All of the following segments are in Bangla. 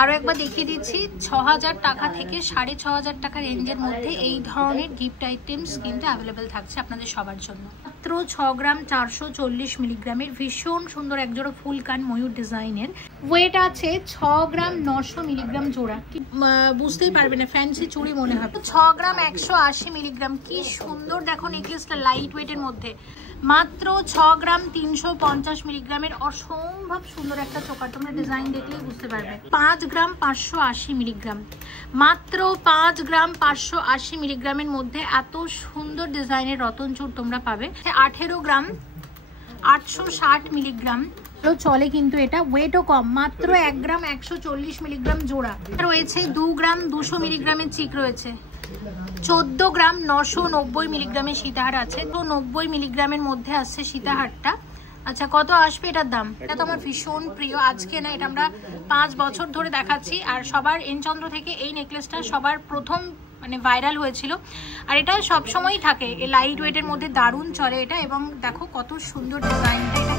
আরো একবার দেখিয়ে দিচ্ছি ৬০০০ টাকা থেকে ৬৫০০ টাকা রেঞ্জের মধ্যে এই ধরনের গিফট আইটেমস কিন্তু অ্যাভেলেবেল থাকছে আপনাদের সবার জন্য। মাত্র ৬ গ্রাম ৪৪০ মিলিগ্রামের ভীষণ সুন্দর একজোড়া ফুল কান ময়ূর ডিজাইনের। ওয়েট আছে ৬ গ্রাম ৯০০ মিলিগ্রাম জোড়া, বুঝতেই পারবে না ফ্যান্সি চুড়ি মনে হবে। ৬ গ্রাম ১৮০ মিলিগ্রাম, কি সুন্দর দেখো নেকলেসটা লাইট ওয়েটের মধ্যে। মাত্র ৬ গ্রাম ৩৫০ মিলিগ্রামের অসম্ভব সুন্দর একটা চোকার, তোমরা ডিজাইন দেখলেই বুঝতে পারবে। ৫ গ্রাম ৫৮০ মিলিগ্রাম, মাত্র ৫ গ্রাম ৫৮০ মিলিগ্রামের মধ্যে এত সুন্দর ডিজাইনের রতন চূড় তোমরা পাবে। ১৮ গ্রাম ৮৬০ মিলিগ্রাম চলে, কিন্তু এটা ওয়েটও কম, মাত্র ১ গ্রাম ১৪০ মিলিগ্রাম জোড়া রয়েছে। ২ গ্রাম ২০০ মিলিগ্রামের চিক রয়েছে। ১৪ গ্রাম ৯৯০ মিলিগ্রামের সীতাহার আছে, তো ৯০ মিলিগ্রামের মধ্যে আসছে সীতাহারটা। আচ্ছা, কত আসবে এটার দাম? এটা তো আমার ভীষণ প্রিয়, আজকে না, এটা আমরা ৫ বছর ধরে দেখাচ্ছি, আর সবার এনচন্দ্র থেকে এই নেকলেসটা সবার প্রথম মানে ভাইরাল হয়েছিল, আর এটা সবসময়ই থাকে, লাইট ওয়েটের মধ্যে দারুণ চলে এটা। এবং দেখো কত সুন্দর ডিজাইনটা এটা।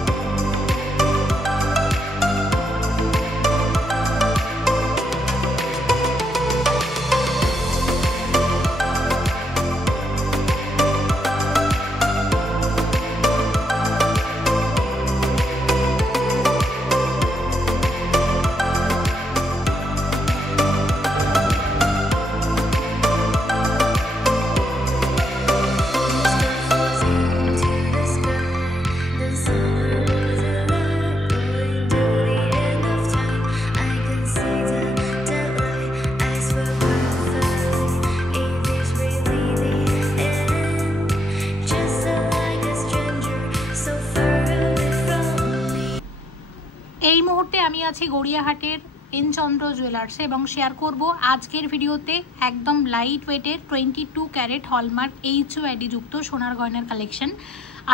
এই মুহূর্তে আমি আছি গড়িয়াহাটের এনচন্দ্র জুয়েলার্সে এবং শেয়ার করব আজকের ভিডিওতে একদম লাইট ওয়েটের 22 ক্যারেট হলমার্ক HOAD যুক্ত সোনার গয়নার কালেকশন।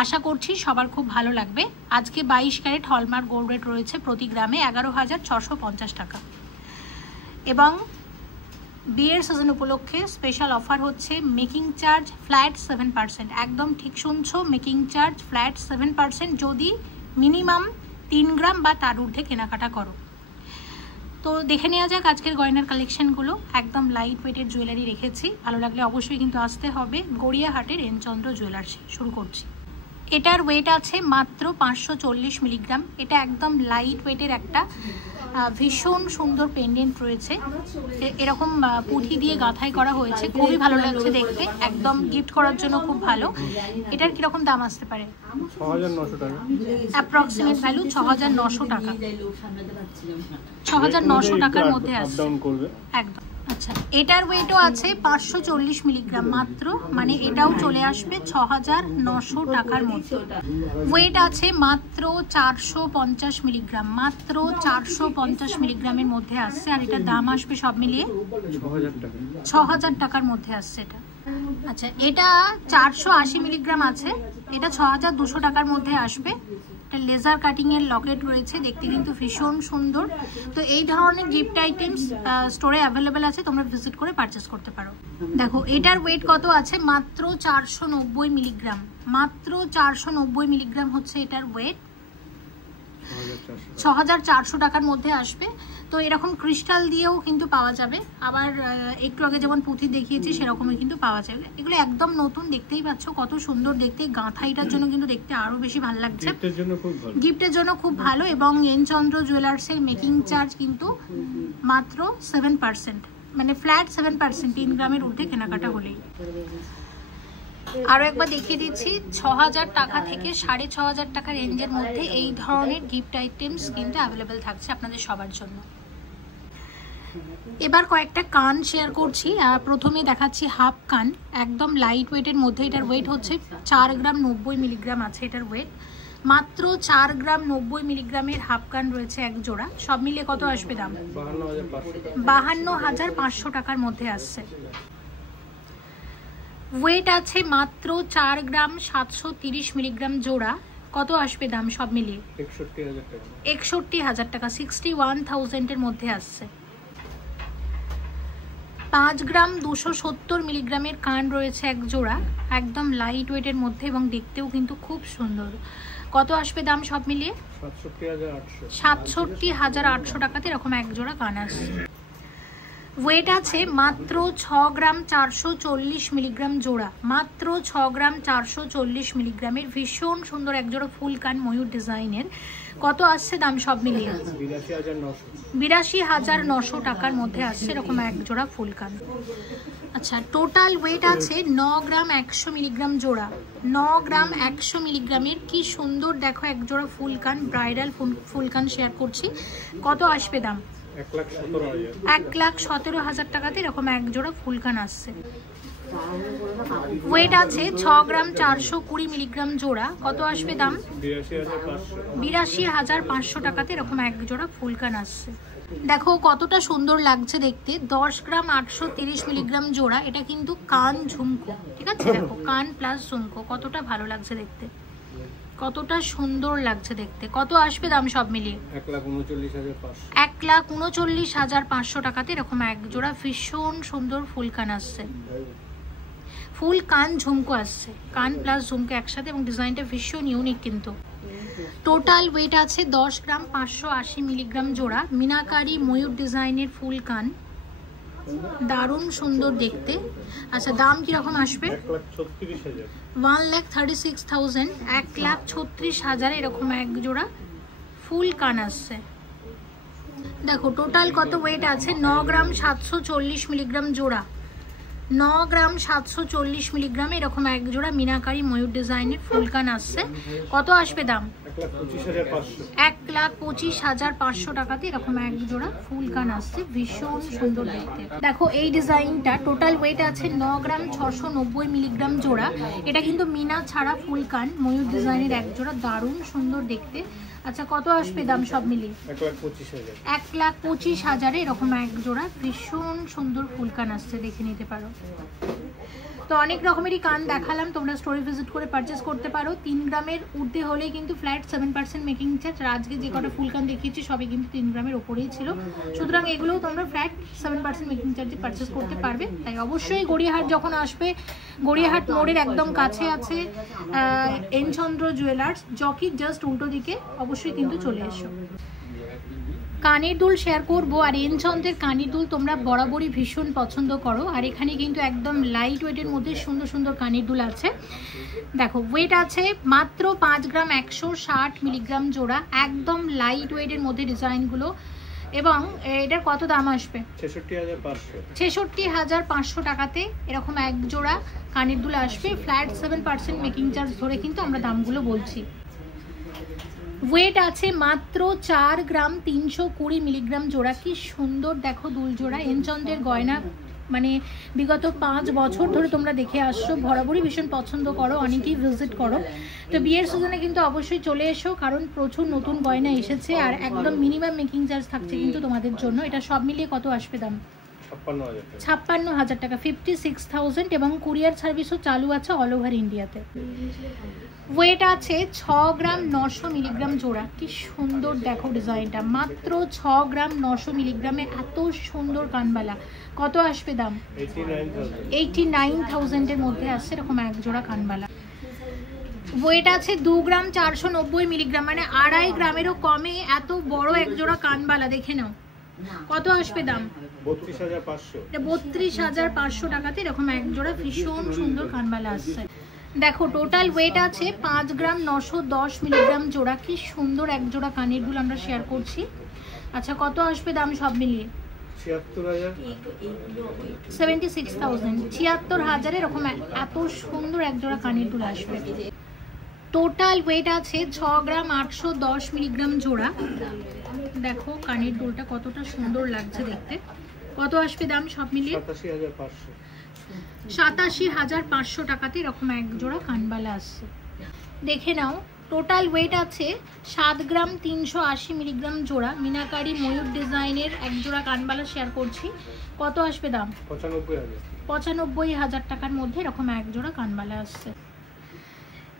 আশা করছি সবার খুব ভালো লাগবে। আজকে 22 ক্যারেট হলমার্ক গোল্ড রেট রয়েছে প্রতি গ্রামে ১১,৬৫০ টাকা, এবং বিয়ের সিজন উপলক্ষে স্পেশাল অফার হচ্ছে মেকিং চার্জ ফ্ল্যাট 7%। একদম ঠিক শুনছো, মেকিং চার্জ ফ্ল্যাট 7% যদি মিনিমাম 3 গ্রাম বা তার ঊর্ধ্বে কেনাকাটা করো। তো দেখে নেওয়া যাক আজকের গয়নার কালেকশনগুলো। একদম লাইট ওয়েটের জুয়েলারি রেখেছি, ভালো লাগলে অবশ্যই কিন্তু আসতে হবে গড়িয়াহাটের এনচন্দ্র জুয়েলার্সে। শুরু করছি। এটার ওয়েট আছে মাত্র ৫৪০ মিলিগ্রাম। এটা একদম লাইট ওয়েটের একটা ভীষণ সুন্দর পেন্ডেন্ট রয়েছে, এরকম পুঁথি দিয়ে গাঁথাই করা হয়েছে, খুবই ভালো লাগছে দেখতে, একদম গিফট করার জন্য খুব ভালো। এটার কিরকম দাম আসতে পারে? ৬৯০০ টাকা, অ্যাপ্রক্সিমেট ভ্যালু ৬৯০০ টাকা, ৬৯০০ টাকার মধ্যে আসছে একদম। আচ্ছা, এটার ওয়েটও আছে ৫৪০ মিলিগ্রাম মাত্র, মানে এটাও চলে আসবে ৬৯০০ টাকার মধ্যে। ওয়েট আছে মাত্র ৪৫০ মিলিগ্রাম, মাত্র ৪৫০ মিলিগ্রামের মধ্যে আসছে, আর এটার দাম আসবে সব মিলিয়ে ৬০০০ টাকার মধ্যে আসছে এটা। আচ্ছা, এটা ৪৮০ মিলিগ্রাম আছে, এটা ৬২০০ টাকার মধ্যে আসবে। লেজার কাটিং এর লকেট রয়েছে, দেখতে কিন্তু ভীষণ সুন্দর। তো এই ধরনের গিফট আইটেমস স্টোরে অ্যাভেলেবেল আছে, তোমরা ভিজিট করে পারচেস করতে পারো। দেখো এটার ওয়েট কত আছে, মাত্র ৪৯০ মিলিগ্রাম, মাত্র ৪৯০ মিলিগ্রাম হচ্ছে এটার ওয়েট, ৬৪০০ টাকার মধ্যে আসবে। তো এরকম ক্রিস্টাল দিয়েও কিন্তু পাওয়া যাবে, আবার একটু আগে যেমন পুঁথি দেখিয়েছি সেরকমই কিন্তু পাওয়া যাবে। এগুলো একদম নতুন, দেখতেই পাচ্ছ কত সুন্দর দেখতে, গাঁথাইটার জন্য কিন্তু দেখতে আরো বেশি ভালো লাগছে, গিফটের জন্য খুব ভালো। এবং এনচন্দ্র জুয়েলার্সের মেকিং চার্জ কিন্তু মাত্র 7%, মানে ফ্ল্যাট 7%, 3 গ্রামের ঊর্ধ্বে কেনাকাটা হলেই। আরো একবার দেখিয়ে দিচ্ছি ৬০০০ টাকা থেকে ৬৫০০ টাকা রেঞ্জের মধ্যে এই ধরনের গিফট আইটেমস কিন্তু অ্যাভেলেবেল থাকছে আপনাদের সবার জন্য। এবার কয়েকটা কান শেয়ার করছি। প্রথমে দেখাচ্ছি হাফ কান, একদম লাইট ওয়েটের মধ্যে। এটার ওয়েট হচ্ছে ৪ গ্রাম ৯০ মিলিগ্রাম আছে এটার ওয়েট, মাত্র ৪ গ্রাম ৯০ মিলিগ্রামের হাফ কান রয়েছে এক জোড়া। সব মিলিয়ে কত আসবে দাম? ৫২,৫০০ টাকার মধ্যে আসছে। ওয়েট আছে মাত্র ৪ গ্রাম ৭৩০ মিলিগ্রাম জোড়া, কত আসবে দাম সব মিলিয়ে? ৬১,০০০ টাকা, 61,000 এর মধ্যে আসছে। 5 গ্রাম 270 মিলিগ্রামের কান রয়েছে এক জোড়া, একদম লাইট ওয়েটের মধ্যে এবং দেখতেও কিন্তু খুব সুন্দর। কত আসবে দাম সব মিলিয়ে? 67,800 টাকাতে এরকম এক জোড়া কান আসছে। ওয়েট আছে মাত্র 6 গ্রাম 440 মিলিগ্রাম জোড়া, মাত্র 6 গ্রাম 440 মিলিগ্রামের ভীষণ সুন্দর এক জোড়া ফুল কান ময়ূর ডিজাইনের। কত আসছে দাম সব মিলিয়ে? 82,900 টাকার মধ্যে আসছে এরকম এক জোড়া ফুল কান। আচ্ছা, টোটাল ওয়েট আছে 9 গ্রাম 100 মিলিগ্রাম জোড়া, 9 গ্রাম 100 মিলিগ্রামের। কি সুন্দর দেখো এক জোড়া ফুল কান, ব্রাইডাল ফুল কান শেয়ার করছি। কত আসবে দাম? 1,17,000 টাকাতে এরকম এক জোড়া ফুল কান আসছে। ওয়েট আছে 6 গ্রাম 420 মিলিগ্রাম জোড়া। কত আসবে দাম? 82,500 টাকাতে এরকম এক জোড়া ফুল কান আসছে। দেখো কতটা সুন্দর লাগছে দেখতে। 10 গ্রাম 830 মিলিগ্রাম জোড়া, এটা কিন্তু কান ঝুমকো, ঠিক আছে? দেখো কান প্লাস ঝুমকো, কতটা ভালো লাগছে দেখতে, কতটা সুন্দর লাগছে দেখতে। কত আসবে দাম সব মিলিয়ে? 1,39,500 টাকাতে এরকম এক জোড়া ভীষণ সুন্দর ফুল কান আসছে, ফুল কান ঝুমকো আসছে, কান প্লাস ঝুমকো একসাথে, এবং ডিজাইনটা ভীষণ ইউনিক কিন্তু। টোটাল ওয়েট আছে 10 গ্রাম 580 মিলিগ্রাম জোড়া, মিনাকারি ময়ূর ডিজাইনের ফুল কান, দারুণ সুন্দর দেখতে। আচ্ছা, দাম কিরকম আসবে? 1,36,000, 1,36,000 এরকম এক জোড়া ফুল কান আসছে। দেখো টোটাল কত ওয়েট আছে? 9 গ্রাম 740 মিলিগ্রাম জোড়া, 9 গ্রাম 740 মিলিগ্রাম এরকম এক জোড়া মিনাকারি ময়ূর ডিজাইনের ফুল কান আসছে। কত আসবে দাম? 1,25,500 টাকাতে এরকম এক জোড়া ফুল কান আসছে, ভীষণ সুন্দর দেখতে। দেখো এই ডিজাইনটা টোটাল ওয়েট আছে 9 গ্রাম 690 মিলিগ্রাম জোড়া, এটা কিন্তু মিনা ছাড়া ফুল কান ময়ূর ডিজাইনের এক জোড়া, দারুণ সুন্দর দেখতে। আচ্ছা, কত আসবে দাম সব মিলিয়ে? 1,25,000 এরকম এক জোড়া ভীষণ সুন্দর ফুল কান আসছে, দেখে নিতে পারো। তো অনেক রকমেরই কান দেখালাম, তোমরা স্টোরে ভিজিট করে পারচেস করতে পারো। 3 গ্রামের ঊর্ধ্বে হলেই কিন্তু ফ্ল্যাট 7% মেকিং চার্জ। আজকে যে কটা ফুল কান দেখিয়েছি সবই কিন্তু 3 গ্রামের ওপরেই ছিল, সুতরাং এগুলোও তোমরা ফ্ল্যাট 7% মেকিং চার্জে পারচেস করতে পারবে। তাই অবশ্যই গড়িয়াহাট যখন আসবে, গড়িয়াহাট মোড়ের একদম কাছে আছে এনচন্দ্র জুয়েলার্স, জকির জাস্ট উল্টো দিকে, অবশ্যই কিন্তু চলে এসো। কানের দুল শেয়ার করবো, আর এনচন্দ্রের কানের দুল তোমরা বরাবরই ভীষণ পছন্দ করো, আর এখানে কিন্তু একদম লাইট ওয়েটের মধ্যে সুন্দর সুন্দর কানের দুল আছে। দেখো ওয়েট আছে মাত্র 5 গ্রাম 160 মিলিগ্রাম জোড়া, একদম লাইট ওয়েটের মধ্যে ডিজাইনগুলো, এবং এটার কত দাম আসবে? 66,500 টাকাতে এরকম এক জোড়া কানের দুল আসবে, ফ্ল্যাট 7% মেকিং চার্জ ধরে কিন্তু আমরা দামগুলো বলছি। ওয়েট আছে মাত্র 4 গ্রাম 320 মিলিগ্রাম জোড়া। কি সুন্দর দেখো দুল জোড়া, এনচন্দ্রের গয়না মানে বিগত 5 বছর ধরে তোমরা দেখে আসছো, বরাবরই ভীষণ পছন্দ করো, অনেকেই ভিজিট করো। তো বিয়ের সিজনে কিন্তু অবশ্যই চলে এসো, কারণ প্রচুর নতুন গয়না এসেছে, আর একদম মিনিমাম মেকিং চার্জ থাকছে কিন্তু তোমাদের জন্য। এটা সব মিলিয়ে কত আসবে দাম? 56,000 টাকা, 56,000, এবং কুরিয়ার সার্ভিসও চালু আছে অল ওভার ইন্ডিয়াতে। ওয়েট আছে 6 গ্রাম 900 মিলিগ্রাম জোড়া। কি সুন্দর দেখো ডিজাইনটা, মাত্র 6 গ্রাম 900 মিলিগ্রামে এত সুন্দর কানবালা। কত আসবে দাম? 89,000 এর মধ্যে আসছে এরকম এক জোড়া কানবালা। ওয়েট আছে 2 গ্রাম 490 মিলিগ্রাম, মানে 2.5 গ্রামেরও কমে এত বড় এক জোড়া কানবালা, দেখে নাও। কত আসবে দাম? 32,500 টাকাতে এরকম এক জোড়া ভীষণ সুন্দর কানবালা আসছে। দেখো টোটাল ওয়েট আছে 5 গ্রাম 910 মিলিগ্রাম জোড়া। কি সুন্দর এক জোড়া কানের দুল আমরা শেয়ার করছি। আচ্ছা, কত আসবে দাম সব মিলিয়ে? 76,000, 76,000 এরকম এত সুন্দর এক জোড়া কানের দুল আসবে। টোটাল ওয়েট আছে 6 গ্রাম 810 মিলিগ্রাম জোড়া। দেখো কানের দুলটা কতটা সুন্দর লাগছে দেখতে। কত আসবে দাম সব মিলিয়ে? 87,500 টাকাতে এরকম এক জোড়া কানবালা আসছে, দেখে নাও। টোটাল ওয়েট আছে 7 গ্রাম 380 মিলিগ্রাম জোড়া, মিনাকারি ময়ূর ডিজাইনের এক জোড়া কানবালা শেয়ার করছি। কত আসবে দাম? 95,000 টাকার মধ্যে এরকম এক জোড়া কানবালা আসছে।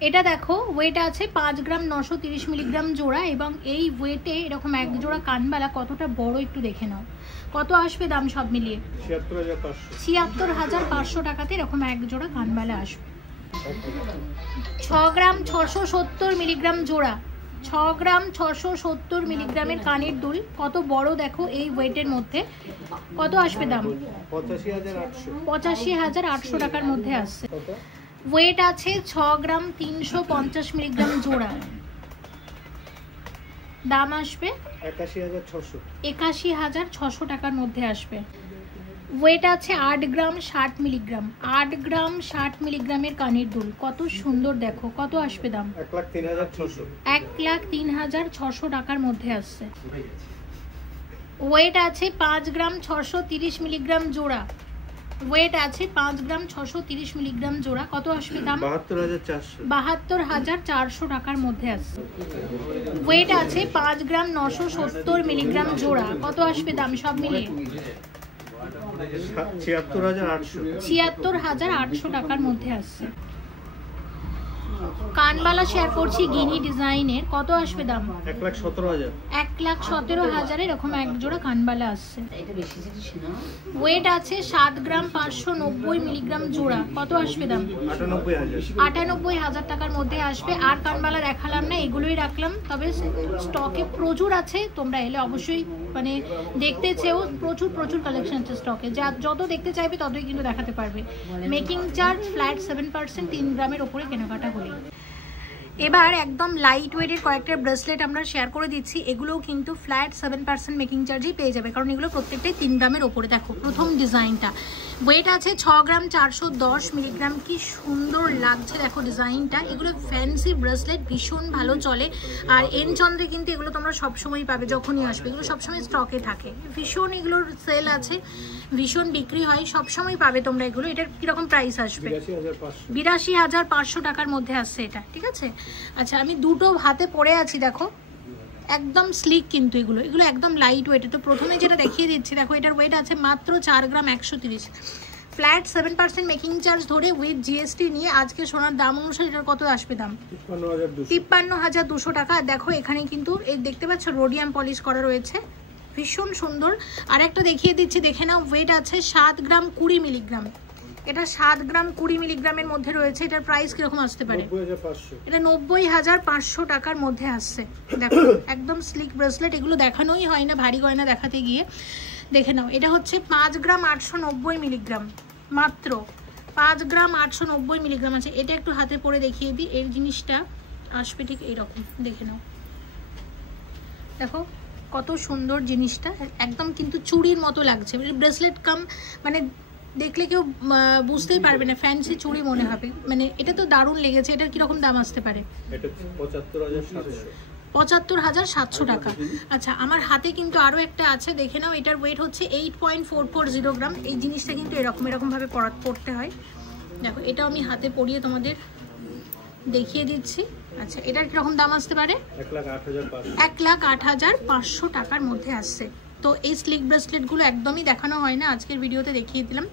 এটা দেখো ওয়েট আছে 5 গ্রাম 930 মিলিগ্রাম জোড়া, এবং এই ওয়েটে এরকম এক জোড়া কানবালা কতটা বড় একটু দেখে নাও। কত আসবে দাম সব মিলিয়ে? ৭৬,৫০০ টাকাতে এরকম এক জোড়া কানবালা আসবে। 6 গ্রাম 670 মিলিগ্রাম জোড়া, 6 গ্রাম 670 মিলিগ্রামের কানের দুল, কত বড় দেখো এই ওয়েটের মধ্যে। কত আসবে দাম? ৮৫,৮০০ টাকার মধ্যে আসছে। ওয়েট আছে 6 গ্রাম 350 মিলিগ্রাম জোড়া, দাম আসবে ৮১,৬০০ টাকার মধ্যে আসবে। ওয়েট আছে 8 গ্রাম 60 মিলিগ্রাম, 8 গ্রাম 60 মিলিগ্রামের কানের দুল, কত সুন্দর দেখো। কত আসবে দাম? ১,০৩,৬০০ টাকার মধ্যে আসছে। ওয়েট আছে 5 গ্রাম 630 মিলিগ্রাম জোড়া, ওয়েট আছে 5 গ্রাম 630 মিলিগ্রাম জোড়া, কত আসবে দাম? ৭২,৪০০ টাকার মধ্যে আসছে। ওয়েট আছে 5 গ্রাম 970 মিলিগ্রাম জোড়া, কত আসবে দাম সব মিলিয়ে? ৭৬,৮০০ টাকার মধ্যে আসছে। কানবালা শেয়ার করছি গিনি ডিজাইনের, কত আসবে দাম? ১,১৭,০০০ এরকম এক জোড়া কানবালা আসছে। ওয়েট আছে 7 গ্রাম 590 মিলিগ্রাম জোড়া, কত আসবে দাম? ৯৮,০০০ টাকার মধ্যে আসবে। আর কানবালা দেখালাম না, এগুলোই রাখলাম, তবে স্টকে প্রচুর আছে, তোমরা এলে অবশ্যই মানে দেখতে চেয়েও প্রচুর কালেকশন আছে স্টকে, যত দেখতে চাইবে ততই কিন্তু দেখাতে পারবে। মেকিং চার্জ ফ্ল্যাট 7%, 3 গ্রামের ওপরে কেনাকাটা হলে। এবার একদম লাইট ওয়েটের কয়েকটা ব্রেসলেট আমরা শেয়ার করে দিচ্ছি, এগুলোও কিন্তু ফ্ল্যাট 7% মেকিং চার্জেই পেয়ে যাবে, কারণ এগুলো প্রত্যেকটাই 3 গ্রামের ওপরে। দেখো প্রথম ডিজাইনটা, ওয়েট আছে 6 গ্রাম 410 মিলিগ্রাম, কি সুন্দর লাগছে দেখো ডিজাইনটা। এগুলো ফ্যান্সি ব্রেসলেট, ভীষণ ভালো চলে। আর এনচন্দ্রে কিন্তু এগুলো তোমরা সবসময় পাবে, যখনই আসবে এগুলো সবসময় স্টকে থাকে, ভীষণ এগুলোর সেল আছে, ভীষণ বিক্রি হয়, সবসময় পাবে তোমরা এগুলো। এটার কীরকম প্রাইস আসবে? ৮২,৫০০ টাকার মধ্যে আসছে এটা, ঠিক আছে। আচ্ছা, আমি দুটো হাতে পরে আছি, দেখো একদম স্লিক, কিন্তু এগুলো একদম লাইট ওয়েট। তো প্রথমে যেটা দেখিয়ে দিচ্ছি দেখো, এটার ওয়েট আছে মাত্র 4 গ্রাম 130, ফ্ল্যাট 7% মেকিং চার্জ ধরে উইথ জিএসটি নিয়ে আজকে সোনার দাম অনুসারে এটার কত আসবে দাম? ৫৩,২০০ টাকা। দেখো এখানে কিন্তু এই দেখতে পাচ্ছ রোডিয়াম পলিশ করা রয়েছে, ভীষণ সুন্দর। আর একটা দেখিয়ে দিচ্ছি, দেখে নাও। ওয়েট আছে 7 গ্রাম 20 মিলিগ্রাম, এটা 7 গ্রাম 20 মিলিগ্রামের মধ্যে রয়েছে। এটার প্রাইস কিরকম আসতে পারে? এটা ৯০,৫০০ টাকার মধ্যে আসছে। দেখো একদম স্লিক ব্রেসলেট, এগুলো দেখানোই হয় না ভারী গয়না দেখাতে গিয়ে। দেখে নাও, এটা হচ্ছে 5 গ্রাম 890 মিলিগ্রাম, মাত্র 5 গ্রাম 890 মিলিগ্রাম আছে। এটা একটু হাতে পরে দেখিয়ে দিই, এর জিনিসটা আসবে ঠিক এইরকম, দেখে নাও। দেখো কত সুন্দর জিনিসটা, একদম কিন্তু চুড়ির মতো লাগছে, ব্রেসলেট কাম মানে দেখলে কেউ বুঝতেই পারবে না, ফ্যান্সি চুড়ি মনে হবে। মানে এটা তো দারুণ লেগেছে। এটার কিরকম দাম আসতে পারে? ৭৫,৭০০ টাকা। আচ্ছা, আমার হাতে কিন্তু আরও একটা আছে, দেখে নাও। এটার ওয়েট হচ্ছে 8.440 গ্রাম। এই জিনিসটা কিন্তু এরকমভাবে পড়তে হয়। দেখো এটাও আমি হাতে পরিয়ে তোমাদের দেখিয়ে দিচ্ছি। আচ্ছা, এটার কিরকম দাম আসতে পারে? ১,০৮,৫০০ টাকার মধ্যে আসছে। তো এই স্লিক ব্রেসলেটগুলো একদমই দেখানো হয় না, আজকের ভিডিওতে দেখিয়ে দিলাম।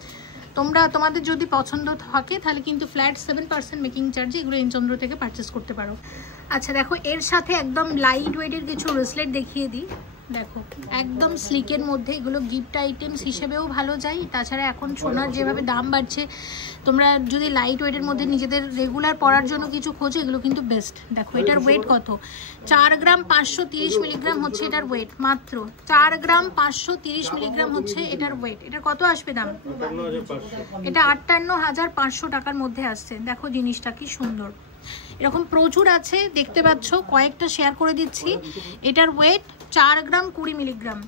তোমাদের যদি পছন্দ থাকে তাহলে কিন্তু ফ্ল্যাট 7% মেকিং চার্জে এগুলো এনচন্দ্র থেকে পারচেস করতে পারো। আচ্ছা দেখো, এর সাথে একদম লাইট ওয়েটের কিছু ব্রেসলেট দেখিয়ে দিই। দেখো একদম স্লিকের মধ্যে, এগুলো গিফট আইটেমস হিসেবেও ভালো যায়। তাছাড়া এখন সোনার যেভাবে দাম বাড়ছে, তোমরা যদি লাইট ওয়েটের মধ্যে নিজেদের রেগুলার পরার জন্য কিছু খোঁজো, এগুলো কিন্তু বেস্ট। দেখো এটার ওয়েট কত? 4 গ্রাম 530 মিলিগ্রাম হচ্ছে এটার ওয়েট, মাত্র 4 গ্রাম 530 মিলিগ্রাম হচ্ছে এটার ওয়েট। এটার কত আসবে দাম? এটা ৫৮,৫০০ টাকার মধ্যে আসছে। দেখো জিনিসটা কি সুন্দর, এরকম প্রচুর আছে দেখতে পাচ্ছ, কয়েকটা শেয়ার করে দিচ্ছি। এটার ওয়েট 4 গ্রাম 20 মিলিগ্রাম,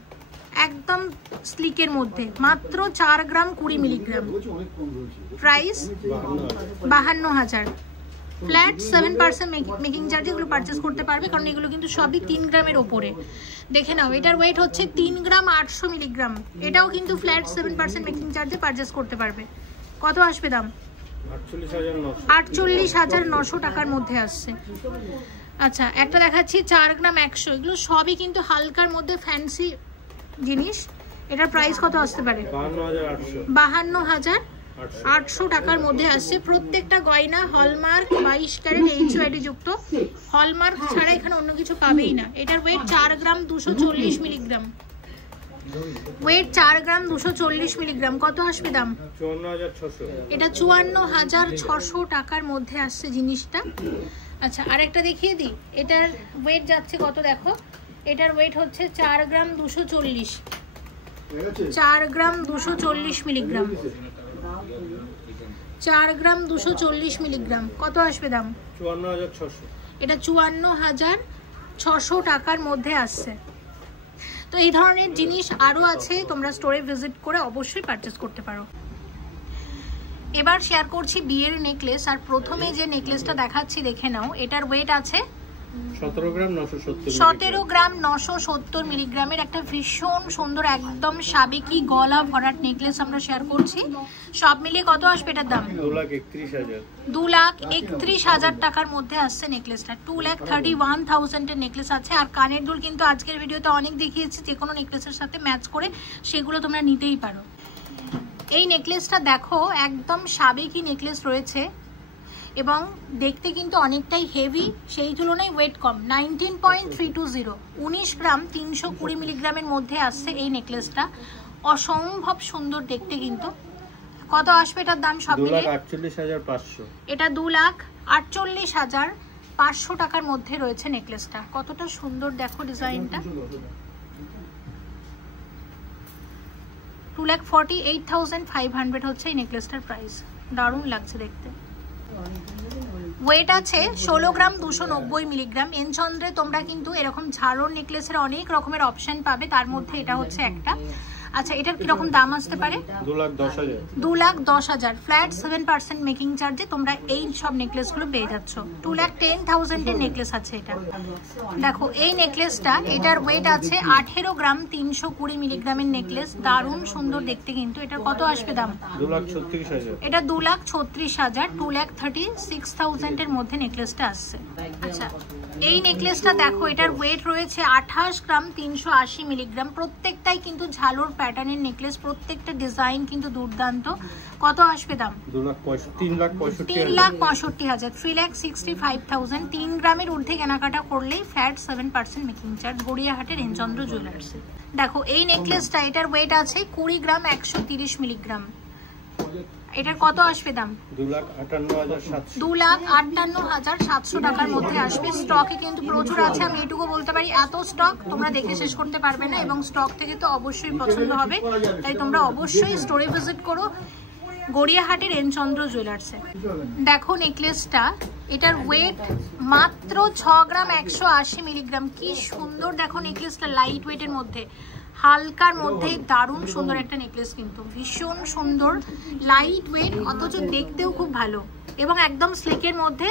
একদম স্লিকের মধ্যে, মাত্র 4 গ্রাম 20 মিলিগ্রাম, প্রাইস ৫২,০০০। ফ্ল্যাট 7% মেকিং চার্জে এগুলো পারচেস করতে পারবে, কারণ এগুলো কিন্তু সবই 3 গ্রামের ওপরে। দেখে নাও, এটার ওয়েট হচ্ছে 3 গ্রাম 800 মিলিগ্রাম। এটাও কিন্তু ফ্ল্যাট 7% মেকিং চার্জে পারচেস করতে পারবে। কত আসবে দাম? ৪৮,৯০০ টাকার মধ্যে আসছে। আচ্ছা, একটা দেখাচ্ছি 4 গ্রাম 100, এগুলো সবই কিন্তু হালকার মধ্যে ফ্যান্সি জিনিস। এটার প্রাইস কত আসতে পারে? ৫২,৮০০। 800 টাকার মধ্যে আসছে। প্রত্যেকটা গয়না হলমার্ক 22 ক্যারেট HYD যুক্ত, হলমার্ক ছাড়া এখানে অন্য কিছু পাবেই না। এটার ওয়েট 4 গ্রাম 240 মিলিগ্রাম, ওয়েট 4 গ্রাম 240 মিলিগ্রাম। কত আসবে দাম? 54,600। এটা 54,600 টাকার মধ্যে আসছে জিনিসটা। আচ্ছা আরেকটা দেখিয়ে দিই, এটার ওয়েট যাচ্ছে কত দেখো, এটার ওয়েট হচ্ছে 4 গ্রাম 240, 4 গ্রাম 240 মিলিগ্রাম, 4 গ্রাম 240 মিলিগ্রাম। কত আসবে দাম? 54,600। এটা 54,600 টাকার মধ্যে আসছে। তো এই ধরনের জিনিস আরও আছে, তোমরা স্টোরে ভিজিট করে অবশ্যই পারচেস করতে পারো। এবার শেয়ার করছি বিয়ের নেকলেস। আর প্রথমে যে নেকলেসটা দেখাচ্ছি দেখে নাও, এটার ওয়েট আছে 17 গ্রাম 970 মিলিগ্রামের একটা ভীষণ সুন্দর একদম সাবেকি গলা ভরাট নেকলেস আমরা শেয়ার করছি। সব মিলিয়ে কত আসবে এটার দাম? 2,31,000। 2,31,000 টাকার মধ্যে আসছে নেকলেসটা। 2,31,000 এর নেকলেস আছে। আর কানের দুল কিন্তু আজকের ভিডিওতে অনেক দেখিয়েছি, যে কোনো নেকলেসের সাথে ম্যাচ করে সেগুলো তোমরা নিতেই পারো। এই নেকলেসটা দেখো একদম সাবেকি নেকলেস রয়েছে এবং দেখতে কিন্তু অনেকটাই হেভি, সেই তুলনায় ওয়েট কম। 19.320, 19 গ্রাম 320 মিলিগ্রামের মধ্যে আসছে এই নেকলেসটা। অসম্ভব সুন্দর দেখতে কিন্তু। কত আসবে এটার দাম সব মিলিয়ে? 2,48,500। এটা 2,48,500 টাকার মধ্যে রয়েছে নেকলেসটা। কতটা সুন্দর দেখো ডিজাইনটা। 2,48,500 হচ্ছে এই নেকলেসটার প্রাইস। দারুণ লাগছে দেখতে। ওয়েট আছে 16 গ্রাম 290 মিলিগ্রাম। এনচন্দ্রে তোমরা কিন্তু এরকম ঝাড়র নেকলেসের অনেক রকমের অপশন পাবে, তার মধ্যে এটা হচ্ছে একটা। আচ্ছা এটার কিরকম দাম আসতে পারে? 2,10,000। 2,10,000 ফ্ল্যাট 7% মেকিং চার্জে তোমরা এই সব নেকলেসগুলো পেয়ে যাচ্ছ। 2,10,000 এর নেকলেস আছে এটা। দেখো এই নেকলেসটা, এটার ওয়েট আছে 18 গ্রাম 320 মিলিগ্রামের নেকলেস। দারুণ সুন্দর দেখতে কিন্তু। এটার কত আসবে দাম? 2,36,000। এটা 2,36,000, 2,36,000 এর মধ্যে নেকলেসটা আসছে। আচ্ছা এই নেকলেসটা দেখো, এটার ওয়েট রয়েছে 28 গ্রাম 380 মিলিগ্রাম। প্রত্যেকটাই কিন্তু ঝালোর প্যাটার্নের নেকলেস, প্রত্যেকটা ডিজাইন কিন্তু দুর্দান্ত। কত আসবে দাম? 3,65,000। 3,65,000। 3 গ্রামের ঊর্ধ্বে কেনাকাটা করলেই ফ্ল্যাট 7% মেকিং চার্জ গড়িয়াহাটের এনচন্দ্র জুয়েলার্সে। দেখো এই নেকলেসটা, এটার ওয়েট আছে 20 গ্রাম 130 মিলিগ্রাম। এটার কত আসবে দাম? 2,58,700 টাকার মধ্যে আসবে। স্টকে কিন্তু প্রচুর আছে, আমি এটুকু বলতে পারি। এত স্টক তোমরা দেখে শেষ করতে পারবে না এবং স্টক থেকে তো অবশ্যই পছন্দ হবে, তাই তোমরা অবশ্যই স্টোরে ভিজিট করো গড়িয়াহাটের এনচন্দ্র জুয়েলার্সে। দেখো নেকলেসটা, এটার ওয়েট মাত্র 6 গ্রাম 180 মিলিগ্রাম। কি সুন্দর দেখো নেকলেসটা, লাইট ওয়েটের মধ্যে, হালকার মধ্যে দারুণ সুন্দর একটা নেকলেস কিন্তু। ভীষণ সুন্দর, লাইট ওয়েট, অথচ দেখতেও খুব ভালো এবং একদম স্লিকের মধ্যে।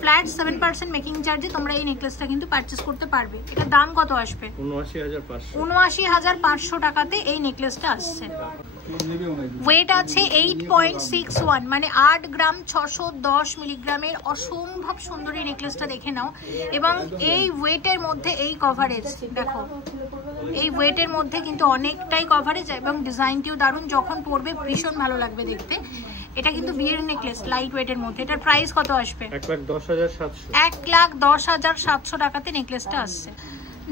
ফ্ল্যাট 7% মেকিং চার্জে তোমরা এই নেকলেসটা কিন্তু পারচেস করতে পারবে। এটার দাম কত আসবে? 79,500 টাকাতে এই নেকলেসটা আসছে। ওয়েট আছে 8.61, মানে 8 গ্রাম 610 মিলিগ্রামের। অসম্ভব সুন্দর এই নেকলেসটা, দেখে নাও। এবং এই ওয়েটের মধ্যে এই কভারেজ দেখো, এই ওয়েটের মধ্যে কিন্তু অনেকটাই কভারেজ এবং ডিজাইনটিও দারুণ। যখন পরবে ভীষণ ভালো লাগবে দেখতে। এটা কিন্তু বিয়ের নেকলেস, লাইট ওয়েটের মধ্যে। এটার প্রাইস কত আসবে? 1,10,700। 1,10,700 টাকাতে নেকলেসটা আসছে।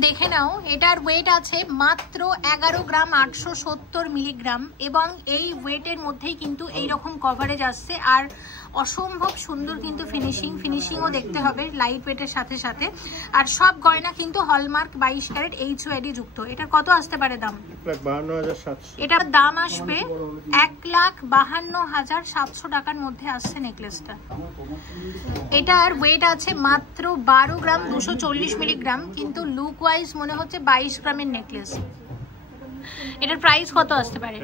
দেখে নাও, এটার ওয়েট আছে মাত্র 11 গ্রাম 870 মিলিগ্রাম এবং এই ওয়েটের মধ্যেই কিন্তু এইরকম কভারেজ আসছে। আর অসম্ভব সুন্দর কিন্তু ফিনিশিংও দেখতে হবে লাইট ওয়েটের সাথে সাথে। আর সব গয়না কিন্তু হলমার্ক 22 ক্যারেট HYD যুক্ত। এটার কত আসতে পারে দাম? 1,52,700। এটার দাম আসবে 1,52,700 টাকার মধ্যে আসছে নেকলেসটা। এটার ওয়েট আছে মাত্র 12 গ্রাম 240 মিলিগ্রাম, কিন্তু লুক ওয়াইজ মনে হচ্ছে 22 গ্রামের নেকলেস। এটার প্রাইস কত আসতে পারে?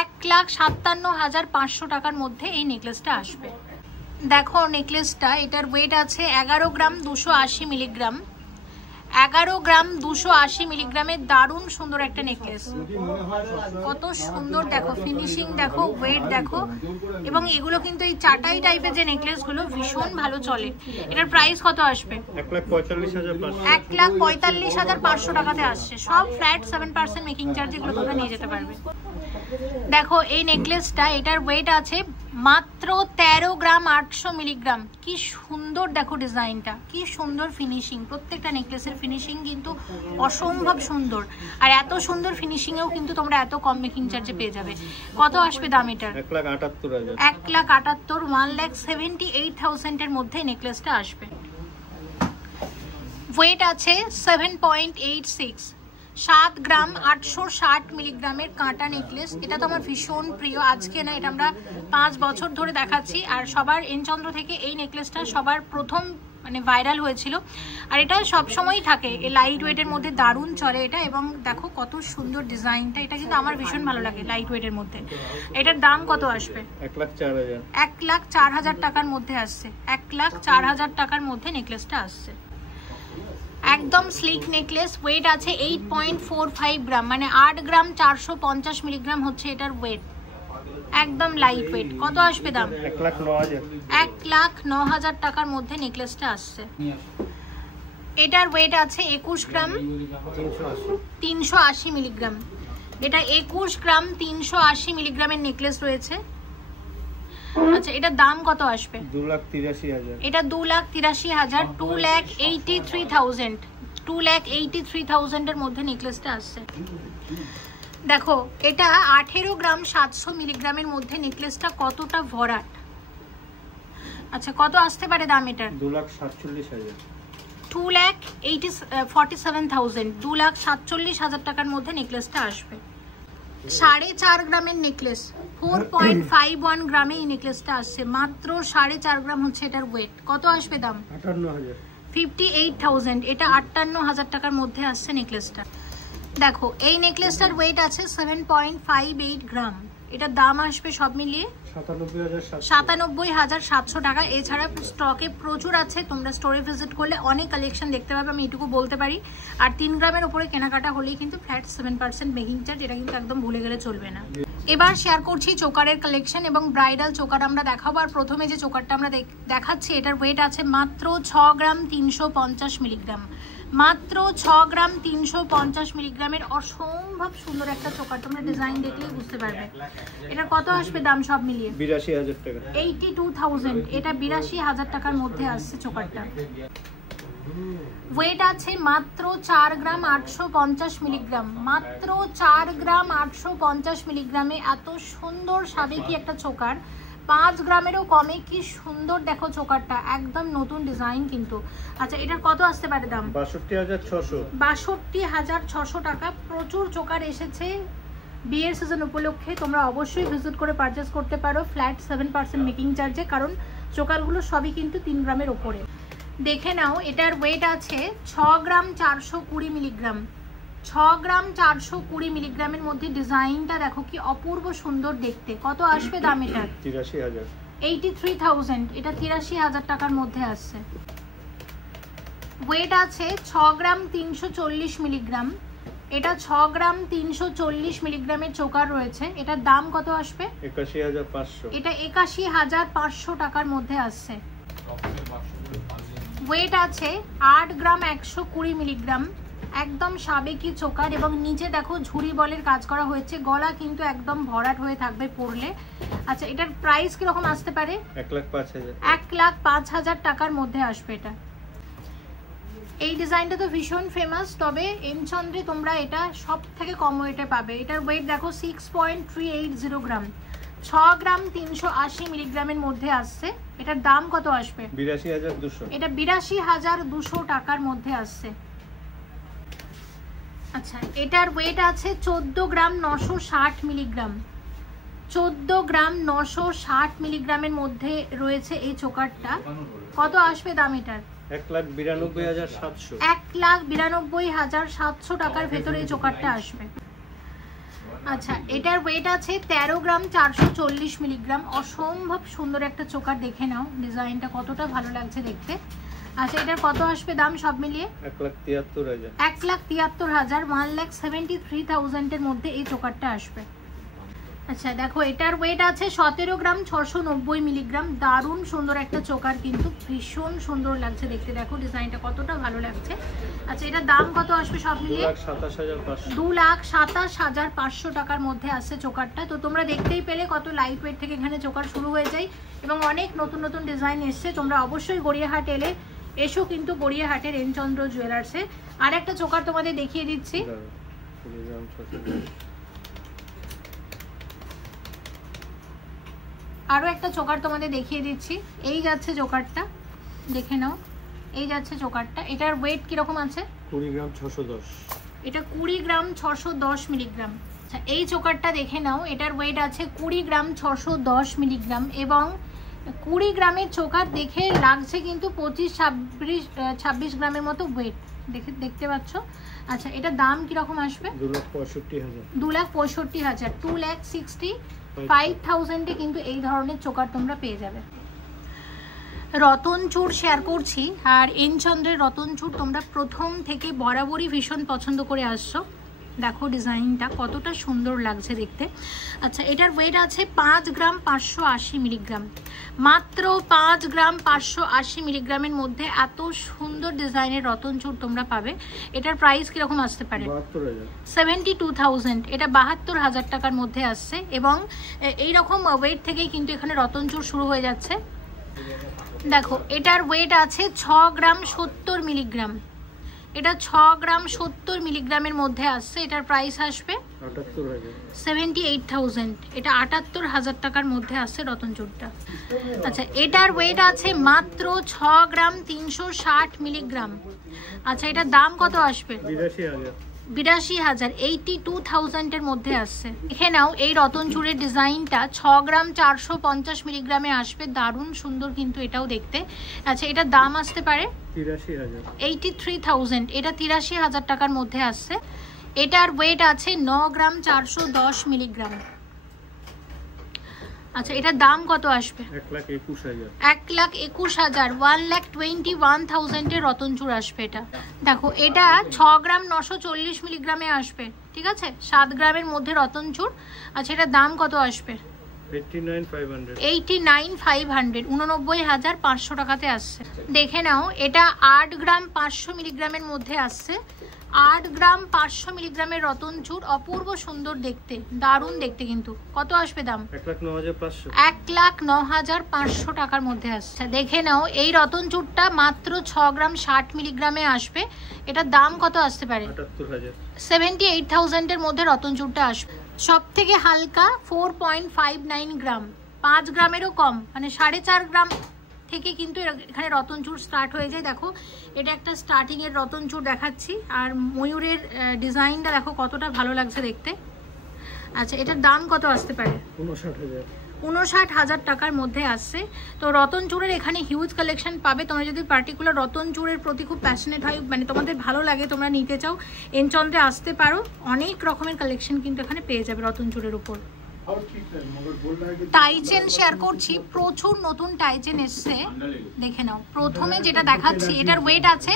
1,57,500 টাকার মধ্যে এই নেকলেসটা আসবে। দেখো নেকলেসটা, এটার ওয়েট আছে 11 গ্রাম 280 মিলিগ্রাম। 11 গ্রাম 280 মিলিগ্রামের দারুণ সুন্দর একটা নেকলেস। কত সুন্দর দেখো, ফিনিশিং দেখো, ওয়েট দেখো, এবং এগুলো কিন্তু এই চাটাই টাইপের যে নেকলেসগুলো ভীষণ ভালো চলে। এটার প্রাইস কত আসবে? 1,45,500 টাকাতে আসছে। সব ফ্ল্যাট 7% মেকিং চার্জ, এগুলো তোমরা নিয়ে যেতে পারবে। দেখো এই নেকলেসটা, এটার ওয়েট আছে মাত্র 13 গ্রাম 800 মিলিগ্রাম। কি সুন্দর দেখো ডিজাইনটা, কি সুন্দর ফিনিশিং। প্রত্যেকটা নেকলেসের ফিনিশিং কিন্তু অসম্ভব সুন্দর, আর এত সুন্দর ফিনিশিংয়েও কিন্তু তোমরা এত কম মেকিং চার্জে পেয়ে যাবে। কত আসবে দাম এটার? 1,78,000 1,78,000 এর মধ্যে নেকলেসটা আসবে। ওয়েট আছে 7.86, 7 গ্রাম 860 মিলিগ্রামের কাঁটা নেকলেস। এটা তো আমার ভীষণ প্রিয়, আজকে না, এটা আমরা 5 বছর ধরে দেখাচ্ছি, আর সবার এনচন্দ্র থেকে এই নেকলেসটা সবার প্রথম মানে ভাইরাল হয়েছিল, আর এটা সবসময়ই থাকে। এই লাইট ওয়েটের মধ্যে দারুণ চলে এটা, এবং দেখো কত সুন্দর ডিজাইনটা। এটা কিন্তু আমার ভীষণ ভালো লাগে লাইট ওয়েটের মধ্যে। এটার দাম কত আসবে? 1,04,000। 1,04,000 টাকার মধ্যে আসছে। 1,04,000 টাকার মধ্যে নেকলেসটা আসছে। একদম স্লিক নেকলেস। ওয়েট আছে 8.45 গ্রাম, মানে 8 গ্রাম 450 মিলিগ্রাম হচ্ছে এটার ওয়েট। একদম লাইট ওয়েট। কত আসবে দাম? 1,09,000 টাকার মধ্যে নেকলেসটা আসছে। এটার ওয়েট আছে 21 গ্রাম 380 মিলিগ্রাম। এটা 21 গ্রাম 380 মিলিগ্রামের নেকলেস রয়েছে। আচ্ছা, এটার দাম কত আসবে? 2,83,000। এটা 2,83,000, 2,83,000, 2,83,000 এর মধ্যে নেকলেসটা আসছে। দেখো এটা 18 গ্রাম 700 মিলিগ্রামের মধ্যে নেকলেসটা কতটা ভরাট। আচ্ছা, কত আসতে পারে দাম এটার? 2,47,000। 2,47,000, 2,47,000 টাকার মধ্যে নেকলেসটা আসবে। 4.5 গ্রামের নেকলেস, 4.51 গ্রামে এই নেকলেসটা আসছে। মাত্র 4.5 গ্রাম হচ্ছে এটার ওয়েট। কত আসবে দাম? 58,000। 58,000। এটা 58,000 টাকার মধ্যে আসছে নেকলেসটা। দেখো এই নেকলেসটার ওয়েট আছে 7.58 গ্রাম। এটার দাম আসবে সব মিলিয়ে 97,700 টাকা। এছাড়া স্টকে প্রচুর আছে, তোমরা স্টোরে ভিজিট করলে অনেক কালেকশন দেখতে পাবে, আমি এটুকু বলতে পারি। আর 3 গ্রামের উপরে কেনাকাটা হলেই কিন্তু ফ্ল্যাট 7% মেকিং চার্জ, এটা কিন্তু একদম ভুলে গেলে চলবে না। এবার শেয়ার করছি চোকারের কালেকশন, এবং ব্রাইডাল চোকার আমরা দেখাবো। আর প্রথমে যে চোকারটা আমরা দেখাচ্ছি, এটার ওয়েট আছে মাত্র 6 গ্রাম 350 মিলিগ্রাম। মাত্র 6 গ্রাম 350 মিলিগ্রামের অসম্ভব সুন্দর একটা চোকার। তোমরা ডিজাইন দেখলেই বুঝতে পারবে। এটা কত আসবে দাম সব মিলিয়ে? 82,000 টাকা। 82,000। এটা 82,000 টাকার মধ্যে আসছে চোকারটা। ওয়েট আছে মাত্র 4 গ্রাম 850 মিলিগ্রাম। মাত্র 4 গ্রাম 850 মিলিগ্রামে এত সুন্দর সাবেকি একটা চোকার। 5 গ্রামেরও কমে। কি সুন্দর দেখো চোকারটা, একদম নতুন ডিজাইন কিন্তু। আচ্ছা, এটার কত আসতে পারে দাম? 62,600। 62,600 টাকা। প্রচুর চোকার এসেছে বিয়ের সিজন উপলক্ষে, তোমরা অবশ্যই ভিজিট করে পারচেস করতে পারো ফ্ল্যাট 7% মেকিং চার্জে, কারণ চোকারগুলো সবই কিন্তু 3 গ্রামের ওপরে। দেখে নাও, এটার ওয়েট আছে 6 গ্রাম 420 মিলিগ্রাম। 6 গ্রাম 420 মিলিগ্রামের মধ্যে ডিজাইনটা দেখো কি অপূর্ব সুন্দর দেখতে। কত আসবে দাম এটার? 83,000। 83,000। এটা 83,000 টাকার মধ্যে আসছে। ওয়েট আছে 6 গ্রাম 340 মিলিগ্রাম। এটা 6 গ্রাম 340 মিলিগ্রামের চোকার রয়েছে। এটার দাম কত আসবে? 81,500। এটা 81,500 টাকার মধ্যে আসছে। ওয়েট আছে 8 গ্রাম 120 মিলিগ্রাম। একদম সাবেকি চোকার, এবং নিচে দেখো ঝুরি বলের কাজ করা হয়েছে। গলা কিন্তু একদম ভরাট হয়ে থাকবে পরলে। আচ্ছা, এটার প্রাইস কিরকম আসতে পারে? 1,05,000। 1,05,000 টাকার মধ্যে আসবে এটা। এই ডিজাইনটা তো ভীষণ ফেমাস, তবে এমচন্দ্রে তোমরা এটা সব থেকে কম ওয়েটে পাবে। এটার ওয়েট দেখো 6.380 গ্রাম। 6 গ্রাম 380 মিলিগ্রামের মধ্যে আসছে। এটার দাম কত আসবে? 82,200। এটা 82,200 টাকার মধ্যে আসছে। আচ্ছা, এটার ওয়েট আছে 14 গ্রাম 960 মিলিগ্রাম। 14 গ্রাম 960 মিলিগ্রামের মধ্যে রয়েছে এই চোকারটা। কত আসবে দাম এটার? 1,92,700। 1,92,700 টাকার ভেতরে এই চোকারটা আসবে। আচ্ছা, এটার ওয়েট আছে 13 গ্রাম 440 মিলিগ্রাম। অসম্ভব সুন্দর একটা চোকার, দেখে নাও ডিজাইনটা কতটা ভালো লাগছে দেখতে। আচ্ছা এটার কত আসবে দাম সব মিলিয়ে? 1,73,000। 1,73,000, 1,73,000 এর মধ্যে এই চোকারটা আসবে। আচ্ছা দেখো এটার ওয়েট আছে 17 গ্রাম 690 মিলিগ্রাম। দারুণ সুন্দর একটা চোকার, কিন্তু ভীষণ সুন্দর লাগছে দেখতে। দেখো ডিজাইনটা কতটা ভালো লাগছে। আচ্ছা এটার দাম কত আসবে সব মিলিয়ে? 2,27,500 টাকার মধ্যে আসছে চোকারটা। তো তোমরা দেখতেই পেলে কত লাইট ওয়েট থেকে এখানে চোকার শুরু হয়ে যায় এবং অনেক নতুন নতুন ডিজাইন এসছে। তোমরা অবশ্যই গড়িয়াহাট এসো কিন্তু গড়িয়াহাটের এনচন্দ্র জুয়েলার্সে। আর একটা চোকার তোমাদের দেখিয়ে দিচ্ছি। আরো একটা চোকার তোমাদের দেখিয়ে দিচ্ছি। এই যাচ্ছে চোকারটা, দেখে নাও। এই যাচ্ছে চোকারটা। এটার ওয়েট কিরকম আছে? 20 গ্রাম 610। এটা 20 গ্রাম 610 মিলিগ্রাম। আচ্ছা এই চোকারটা দেখে নাও। এটার ওয়েট আছে 20 গ্রাম 610 মিলিগ্রাম এবং 20 গ্রামের চোকার দেখে লাগছে কিন্তু 25-26 গ্রামের মতো ওয়েট দেখতে পাচ্ছ। আচ্ছা এটার দাম কিরকম আসবে? 2,65,000। 2,65,000, 2,65,000 কিন্তু এই ধরনের চোকার তোমরা পেয়ে যাবে। রতনচূড় শেয়ার করছি, আর এনচন্দ্রের রতনচূড় তোমরা প্রথম থেকে বরাবরই ভীষণ পছন্দ করে আসছো। দেখো ডিজাইনটা কতটা সুন্দর লাগছে দেখতে। আচ্ছা এটার ওয়েট আছে 5 গ্রাম 580 মিলিগ্রাম। মাত্র 5 গ্রাম 580 মিলিগ্রামের মধ্যে এত সুন্দর ডিজাইনের রতনচূড় তোমরা পাবে। এটার প্রাইস কিরকম আসতে পারে? 72,000। এটা 72,000 টাকার মধ্যে আসছে এবং এইরকম ওয়েট থেকেই কিন্তু এখানে রতনচূড় শুরু হয়ে যাচ্ছে। দেখো এটার ওয়েট আছে 6 গ্রাম 70 মিলিগ্রাম। এটা 6 গ্রাম 70 মিলিগ্রামের মধ্যে আসছে। এটার প্রাইস আসবে 78,000। এটা 78,000 টাকার মধ্যে আসছে রতনচূড়টা। আচ্ছা এটার ওয়েট আছে মাত্র 6 গ্রাম 360 মিলিগ্রাম। আচ্ছা এটার দাম কত আসবে? 82,000, 82,000 এর মধ্যে আসছে। দেখে নাও এই রতনচূড়ের ডিজাইনটা 6 গ্রাম 450 মিলিগ্রামে আসবে। দারুণ সুন্দর কিন্তু এটাও দেখতে। আচ্ছা এটার দাম আসতে পারে 83,000। এটা 83,000 টাকার মধ্যে আসছে। এটার ওয়েট আছে 9 গ্রাম 410 মিলিগ্রাম। আচ্ছা এটার দাম কত আসবে? 1,21,000। 1,21,000, 1,21,000 এর রতনচূড় আসবে এটা। দেখো এটা 6 গ্রাম 940 মিলিগ্রামে আসবে, ঠিক আছে? 7 গ্রামের মধ্যে রতনচূড়। আচ্ছা এটার দাম কত আসবে? 89,500। 89,500 টাকাতে আসছে। দেখে নাও এটা 8 গ্রাম 500 মিলিগ্রামের মধ্যে আসছে। 8 গ্রাম 500 মিলিগ্রামের রতনচূড়, অপূর্ব সুন্দর দেখতে, দারুণ দেখতে কিন্তু। কত আসবে দাম? 1,09,500। 1,09,500 টাকার মধ্যে আসছে। দেখে নাও এই রতনচূড়টা মাত্র 6 গ্রাম 60 মিলিগ্রামে আসবে। এটার দাম কত আসতে পারে? 78,000। 78,000 এর মধ্যে রতনচূড়টা আসবে। সব থেকে হালকা 4.59 গ্রাম, 5 গ্রামেরও কম, মানে 4.5 গ্রাম থেকে কিন্তু এখানে রতনচূড় স্টার্ট হয়ে যায়। দেখো এটা একটা স্টার্টিং এর রতনচূড় দেখাচ্ছি, আর ময়ূরের ডিজাইনটা দেখো কতটা ভালো লাগছে দেখতে। আচ্ছা এটার দাম কত আসতে পারে? 59,000 টাকার মধ্যে আসছে। তো রতনচূড়ের এখানে হিউজ কালেকশন পাবে। তোমরা যদি পার্টিকুলার রতনচূড়ের প্রতি খুব প্যাশনেট হয়, মানে তোমাদের ভালো লাগে, তোমরা নিতে চাও, এনচন্দ্রে আসতে পারো। অনেক রকমের কালেকশন কিন্তু এখানে পেয়ে যাবে রতনচূড়ের উপর। টাইচেন শেয়ার করছি, প্রচুর নতুন টাইচেন এসছে, দেখে নাও। প্রথমে যেটা দেখাচ্ছি এটার ওয়েট আছে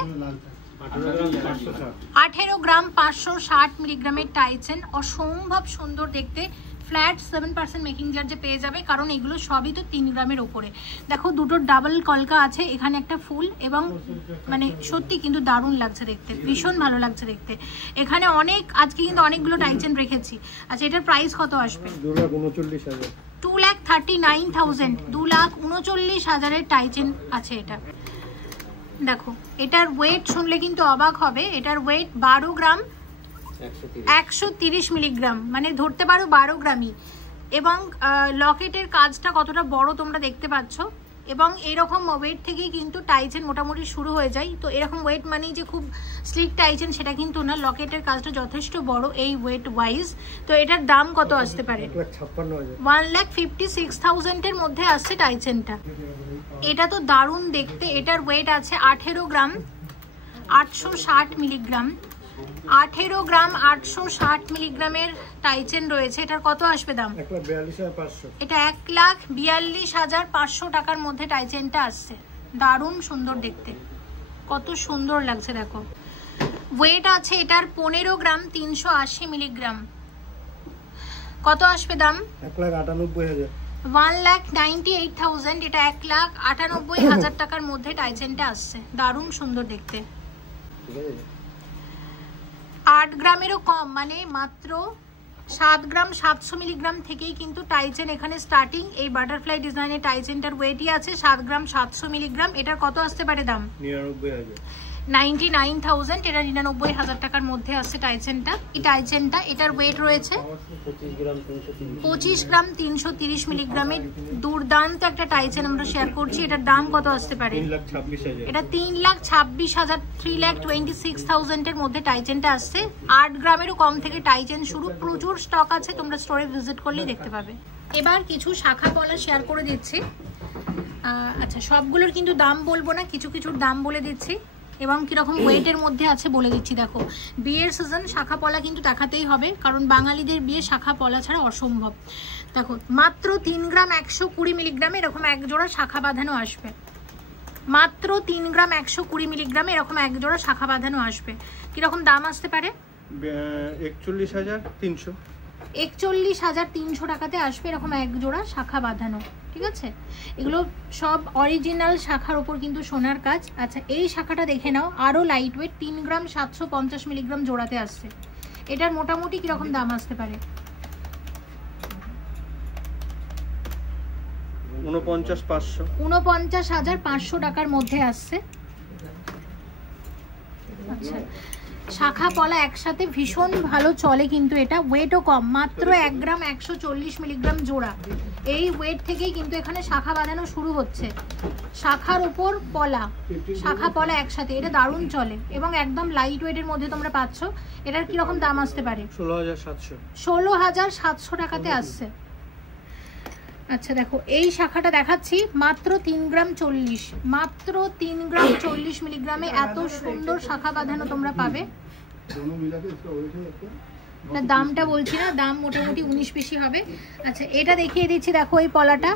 18 গ্রাম 560 মিলিগ্রামের টাইচেন। অসম্ভব সুন্দর দেখতে, ফ্ল্যাট 7% মেকিং চার্জে পেয়ে যাবে, কারণ এগুলো সবই তো 3 গ্রামের ওপরে। দেখো দুটো ডাবল কলকা আছে, এখানে একটা ফুল, এবং মানে সত্যি কিন্তু দারুণ লাগছে দেখতে, ভীষণ ভালো লাগছে দেখতে। এখানে আজকে কিন্তু অনেকগুলো টাইচেন রেখেছি। আচ্ছা এটার প্রাইস কত আসবে? 2,39,000। 2,39,000, 2,39,000 এর টাইচেন আছে এটা। দেখো এটার ওয়েট শুনলে কিন্তু অবাক হবে। এটার ওয়েট 12 গ্রাম 130 মিলিগ্রাম, মানে ধরতে পারো 12 গ্রামই। এবং লকেটের কাজটা কতটা বড় তোমরা দেখতে পাচ্ছ। এবং এরকম ওয়েট থেকেই কিন্তু টাইচেন মোটামুটি শুরু হয়ে যায়। তো এরকম ওয়েট মানেই যে খুব স্লিক টাইচেন সেটা কিন্তু না, লকেটের কাজটা যথেষ্ট বড় এই ওয়েট ওয়াইজ। তো এটার দাম কত আসতে পারে? 1,56,000 এর মধ্যে আসছে টাইচেনটা। এটা তো দারুণ দেখতে। এটার ওয়েট আছে 18 গ্রাম 860 মিলিগ্রাম। 18 গ্রাম 860 মিলিগ্রামের টাইচেন রয়েছে। এটার কত আসবে দাম? 1,42,500। এটা 1,42,500 টাকার মধ্যে টাইচেনটা আসছে। দারুণ সুন্দর দেখতে, কত সুন্দর লাগছে দেখো। ওয়েট আছে এটার 15 গ্রাম, 380 মিলিগ্রাম। কত আসবে দাম? 1,98,000। 1,98,000। এটা 1,98,000 টাকার মধ্যে টাইজেনটা আসছে। দারুণ সুন্দর দেখতে। 8 গ্রামেরও কম, মানে মাত্র 7 গ্রাম 700 মিলিগ্রাম থেকেই কিন্তু টাইজেন এখানে স্টার্টিং। এই বাটারফ্লাই ডিজাইনের টাইজেনটার ওয়েটই আছে 7 গ্রাম 700 মিলিগ্রাম। এটার কত আসতে পারে দাম? 99,000। 99,000। এটা 99,000 টাকার মধ্যে আসছে টাইজেনটা। এই টাইজেনটা এটার ওয়েট রয়েছে 25 গ্রাম 330 মিলিগ্রামের। দুর্দান্ত একটা টাইজেন আমরা শেয়ার করছি। এটার দাম কত আসতে পারে? 3,26,000। এটা 3,26,000, 3,26,000 এর মধ্যে টাইজেনটা আসছে। 8 গ্রামেরও কম থেকে টাইজেন শুরু। প্রচুর স্টক আছে, তোমরা স্টোরে ভিজিট করলেই দেখতে পাবে। এবার কিছু শাখা পলা শেয়ার করে দিচ্ছি। আচ্ছা, সবগুলোর কিন্তু দাম বলবো না, কিছু কিছুর দাম বলে দিচ্ছি এবং কিরকম ওয়েটের মধ্যে আছে বলে দিচ্ছি। দেখো, বিয়ের সিজন, শাখা পলা কিন্তু দেখাতেই হবে, কারণ বাঙালিদের বিয়ে শাখা পলা ছাড়া অসম্ভব। দেখো, মাত্র 3 গ্রাম 120 মিলিগ্রামে এরকম এক জোড়া শাখা বাঁধানো আসবে। মাত্র 3 গ্রাম 120 মিলিগ্রামে এরকম এক জোড়া শাখা বাঁধানো আসবে। কিরকম দাম আসতে পারে? 41,300। 41,300 টাকাতে আসবে এরকম এক জোড়া শাখা বাঁধানো। ঠিক আছে, এগুলো সব অরিজিনাল শাখার ওপর কিন্তু সোনার কাজ। আচ্ছা, এই শাখাটা দেখে নাও, আরও লাইট ওয়েট, 3 গ্রাম 750 মিলিগ্রাম জোড়াতে আসছে। এটার মোটামুটি কিরকম দাম আসতে পারে? 49,500। 49,500 টাকার মধ্যে আসছে। আচ্ছা, শাখা পলা একসাথে ভীষণ ভালো চলে কিন্তু এটা। ওয়েটও কম, মাত্র 1 গ্রাম 140 মিলিগ্রাম জোড়া। এই ওয়েট থেকেই কিন্তু এখানে শাখা বাঁধানো শুরু হচ্ছে। শাখার উপর পলা, শাখা পলা একসাথে, এটা দারুণ চলে এবং একদম লাইট ওয়েটের মধ্যে তোমরা পাচ্ছ। এটার কিরকম দাম আসতে পারে? 16,700। 16,700 টাকাতে আসছে। আচ্ছা দেখো, এই শাখাটা দেখাচ্ছি, মাত্র 3 গ্রাম 40, মাত্র 3 গ্রাম 40 মিলিগ্রামে এত সুন্দর শাখা বাঁধানো তোমরা পাবে। দামটা বলছি না, দাম মোটামুটি 19 বেশি হবে। আচ্ছা, এটা দেখিয়ে দিচ্ছি। দেখো, এই পলাটা,